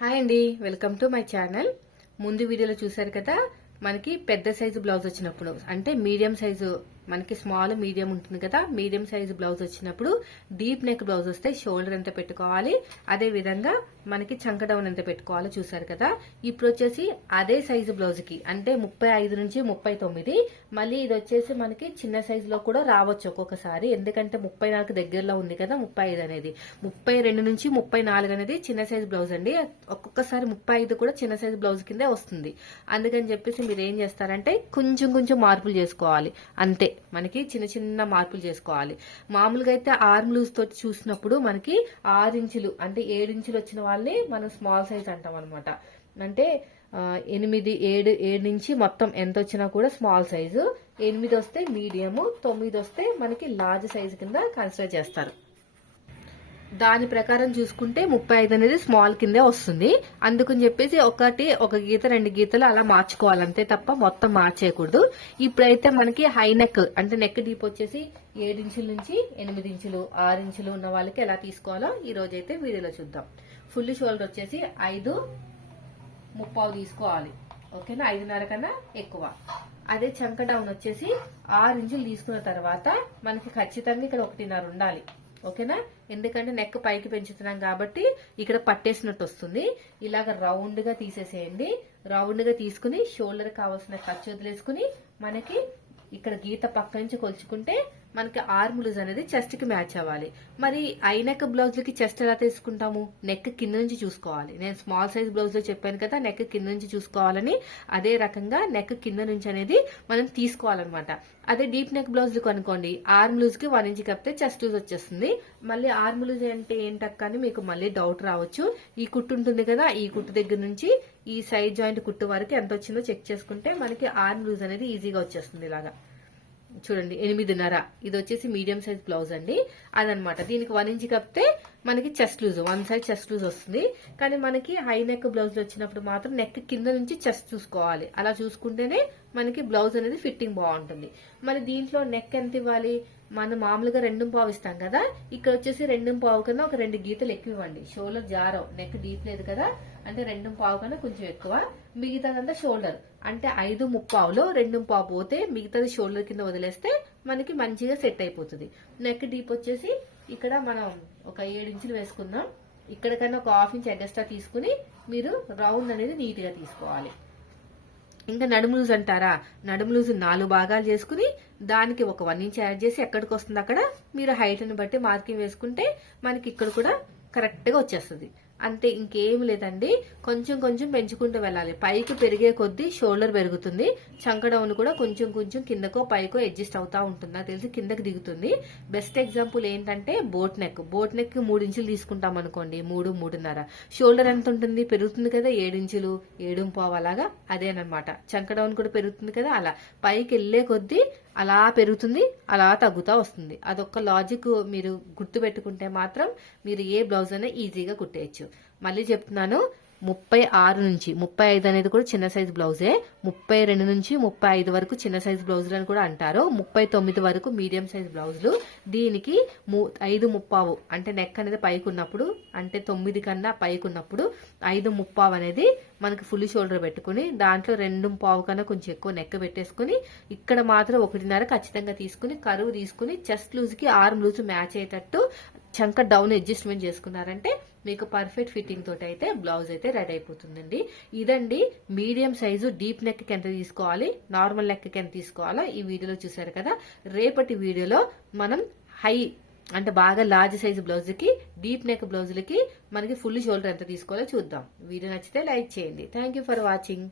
Hi అండి welcome to my channel. ముందు వీడియోలో చూశారు కదా మనకి పెద్ద సైజు బ్లౌజ్ వచ్చినప్పుడు అంటే మీడియం సైజు మనకి స్మాల్ మీడియం ఉంటుంది కదా? మీడియం సైజు బ్లౌజ్ వచ్చినప్పుడు డీప్ నెక్ బ్లౌజ్ వస్తే షోల్డర్ ఎంత పెట్టుకోవాలి? అదే విధంగా మనకి చంక డౌన్ ఎంత పెట్టుకోవాలో చూసారు కదా? ఇప్పుడు వచ్చేసి అదే సైజు బ్లౌజ్కి అంటే ముప్పై ఐదు నుంచి ముప్పై తొమ్మిది. మళ్ళీ ఇది వచ్చేసి మనకి చిన్న సైజులో కూడా రావచ్చు ఒక్కొక్కసారి. ఎందుకంటే ముప్పై నాలుగు దగ్గరలో ఉంది కదా ముప్పై ఐదు అనేది. ముప్పై రెండు నుంచి ముప్పై నాలుగు అనేది చిన్న సైజు బ్లౌజ్ అండి. ఒక్కొక్కసారి ముప్పై ఐదు కూడా చిన్న సైజు బ్లౌజ్ కిందే వస్తుంది. అందుకని చెప్పేసి మీరు ఏం చేస్తారంటే కొంచెం కొంచెం మార్పులు చేసుకోవాలి. అంతే. మనకి చిన్న చిన్న మార్పులు చేసుకోవాలి. మామూలుగా అయితే ఆర్మ్ లూజ్ తోటి చూసినప్పుడు మనకి ఆరు ఇంచులు అంటే ఏడు ఇంచులు వచ్చిన వాళ్ళని మనం స్మాల్ సైజ్ అంటాం అనమాట అంటే ఎనిమిది ఏడు ఏడు నుంచి మొత్తం ఎంత వచ్చినా కూడా స్మాల్ సైజు. ఎనిమిది వస్తే మీడియము తొమ్మిది వస్తే మనకి లార్జ్ సైజు కింద కన్సిడర్ చేస్తారు. దాని ప్రకారం చూసుకుంటే ముప్పై ఐదు అనేది స్మాల్ కిందే వస్తుంది. అందుకని చెప్పేసి ఒకటి ఒక గీత రెండు గీతలు అలా మార్చుకోవాలి. అంతే తప్ప మొత్తం మార్చేయకూడదు. ఇప్పుడైతే మనకి హై నెక్ అంటే నెక్ డీప్ వచ్చేసి ఏడు ఇంచుల నుంచి ఎనిమిది ఇంచులు ఆరు ఇంచులు ఉన్న వాళ్ళకి ఎలా తీసుకోవాలో ఈ రోజైతే వీడియోలో చూద్దాం. ఫుల్ షోల్డర్ వచ్చేసి ఐదు ముప్పావు తీసుకోవాలి. ఓకేనా? ఐదున్నర కన్నా ఎక్కువ. అదే చంక డౌన్ వచ్చేసి ఆరు ఇంచులు తీసుకున్న తర్వాత మనకి ఖచ్చితంగా ఇక్కడ ఒకటిన్నర ఉండాలి. ఓకేనా? ఎందుకంటే నెక్ పైకి పెంచుతున్నాం కాబట్టి ఇక్కడ పట్టేసినట్టు వస్తుంది. ఇలాగ రౌండ్గా తీసేసేయండి. రౌండ్గా తీసుకుని షోల్డర్ కావాల్సిన ఖర్చు వదిలేసుకుని మనకి ఇక్కడ గీత పక్క నుంచి కొలుచుకుంటే మనకి ఆర్మ్ లూజ్ అనేది చెస్ట్కి మ్యాచ్ అవ్వాలి. మరి ఐ నెక్ బ్లౌజ్లకి చెస్ట్ ఎలా తీసుకుంటాము? నెక్ కింద నుంచి చూసుకోవాలి. నేను స్మాల్ సైజ్ బ్లౌజ్లో చెప్పాను కదా నెక్ కింద నుంచి చూసుకోవాలని. అదే రకంగా నెక్ కింద నుంచి అనేది మనం తీసుకోవాలన్నమాట. అదే డీప్ నెక్ బ్లౌజ్ అనుకోండి ఆర్మ్ లూజ్కి వన్ ఇంచ్ కప్పితే చెస్ట్ లూజ్ వచ్చేస్తుంది. మళ్ళీ ఆర్మ్ లూజ్ అంటే ఏంటక్క అని మీకు మళ్ళీ డౌట్ రావచ్చు. ఈ కుట్టు ఉంటుంది కదా ఈ కుట్టు దగ్గర నుంచి ఈ సైడ్ జాయింట్ కుట్టు వరకు ఎంత వచ్చిందో చెక్ చేసుకుంటే మనకి ఆర్మ్ లూజ్ అనేది ఈజీగా వచ్చేస్తుంది ఇలాగా. చూడండి ఎనిమిదిన్నర. ఇది వచ్చేసి మీడియం సైజ్ బ్లౌజ్ అండి. అదనమాట. దీనికి వన్ ఇంచ్ కప్పితే మనకి chest loose one side chest loose వస్తుంది. కానీ మనకి హై నెక్ బ్లౌజ్ వచ్చినప్పుడు మాత్రం నెక్ కింద నుంచి చెస్ట్ చూసుకోవాలి. అలా చూసుకుంటేనే మనకి బ్లౌజ్ అనేది ఫిట్టింగ్ బాగుంటుంది. మరి దీంట్లో నెక్ ఎంత ఇవ్వాలి? మనం మామూలుగా రెండు పావు ఇస్తాం కదా? ఇక్కడ వచ్చేసి రెండు పావు కన్నా ఒక రెండు గీతలు ఎక్కువ ఇవ్వండి. షోల్డర్ జారవ్ నెక్ డీప్ లేదు కదా? అంటే రెండు పావు కన్నా కొంచెం ఎక్కువ. మిగతాదంతా షోల్డర్. అంటే ఐదు ముప్పావులో రెండు పావు పోతే మిగతాది షోల్డర్ కింద వదిలేస్తే మనకి మంచిగా సెట్ అయిపోతుంది. నెక్ డీప్ వచ్చేసి ఇక్కడ మనం ఒక ఏడు ఇంచులు వేసుకుందాం. ఇక్కడ కన్నా ఒక హాఫ్ ఇంచ్ ఎగస్ట్రా తీసుకుని మీరు రౌండ్ అనేది నీట్గా తీసుకోవాలి. ఇంకా నడుము లూజ్ అంటారా? నడుము లూజ్ నాలుగు భాగాలు చేసుకుని దానికి ఒక వన్ ఇంచ్ యాడ్ చేసి ఎక్కడికి వస్తుంది అక్కడ? మీరు హైట్ని బట్టి మార్కింగ్ వేసుకుంటే మనకి ఇక్కడ కూడా కరెక్ట్గా వచ్చేస్తుంది. అంతే ఇంకేం లేదండి. కొంచెం కొంచెం పెంచుకుంటూ వెళ్ళాలి. పైకి పెరిగే కొద్దీ షోల్డర్ పెరుగుతుంది. చంక డౌన్ కూడా కొంచెం కొంచెం కిందకో పైకో అడ్జస్ట్ అవుతా ఉంటుంది. నాకు తెలిసి కిందకి దిగుతుంది. బెస్ట్ ఎగ్జాంపుల్ ఏంటంటే బోట్ నెక్. బోట్ నెక్ మూడు ఇంచులు తీసుకుంటాం అనుకోండి. మూడు మూడున్నర. షోల్డర్ ఎంత ఉంటుంది? పెరుగుతుంది కదా ఏడు ఇంచులు ఏడు పావు అలాగా. అదేనమాట చంక డౌన్ కూడా పెరుగుతుంది కదా అలా. పైకి వెళ్ళే కొద్దీ అలా పెరుగుతుంది అలా తగ్గుతూ వస్తుంది. అదొక్క లాజిక్ మీరు గుర్తు పెట్టుకుంటే మాత్రం మీరు ఏ బ్లౌజ్ అయినా ఈజీగా కుట్టేయచ్చు. మళ్ళీ చెప్తున్నాను ముప్పై ఆరు నుంచి ముప్పై ఐదు అనేది కూడా చిన్న సైజ్ బ్లౌజే. ముప్పై రెండు నుంచి ముప్పై ఐదు వరకు చిన్న సైజ్ బ్లౌజులు అని కూడా అంటారు. ముప్పై తొమ్మిది వరకు మీడియం సైజ్ బ్లౌజులు. దీనికి ము- ఐదు ముప్పావు అంటే నెక్ అనేది పైకి ఉన్నప్పుడు అంటే తొమ్మిది కన్నా పైకి ఉన్నప్పుడు ఐదు ముప్పావు అనేది మనకి ఫుల్ షోల్డర్ పెట్టుకుని దాంట్లో రెండు పావు కన్నా కొంచెం ఎక్కువ నెక్ పెట్టేసుకుని ఇక్కడ మాత్రం ఒకటిన్నర ఖచ్చితంగా తీసుకుని కరువు తీసుకుని చెస్ట్ లూజ్కి ఆర్మ్ లూజ్ మ్యాచ్ అయ్యేటట్టు చంక డౌన్ అడ్జస్ట్మెంట్ చేసుకున్నారంటే మీకు పర్ఫెక్ట్ ఫిట్టింగ్ తోటి అయితే బ్లౌజ్ అయితే రెడీ అయిపోతుందండి. ఇదండి మీడియం సైజు డీప్ నెక్కి ఎంత తీసుకోవాలి నార్మల్ నెక్కి ఎంత తీసుకోవాలో ఈ వీడియోలో చూసారు కదా. రేపటి వీడియోలో మనం హై అంటే బాగా లార్జ్ సైజు బ్లౌజ్కి డీప్ నెక్ బ్లౌజులకి మనకి ఫుల్ షోల్డర్ ఎంత తీసుకోవాలో చూద్దాం. వీడియో నచ్చితే లైక్ చేయండి. Thank you for watching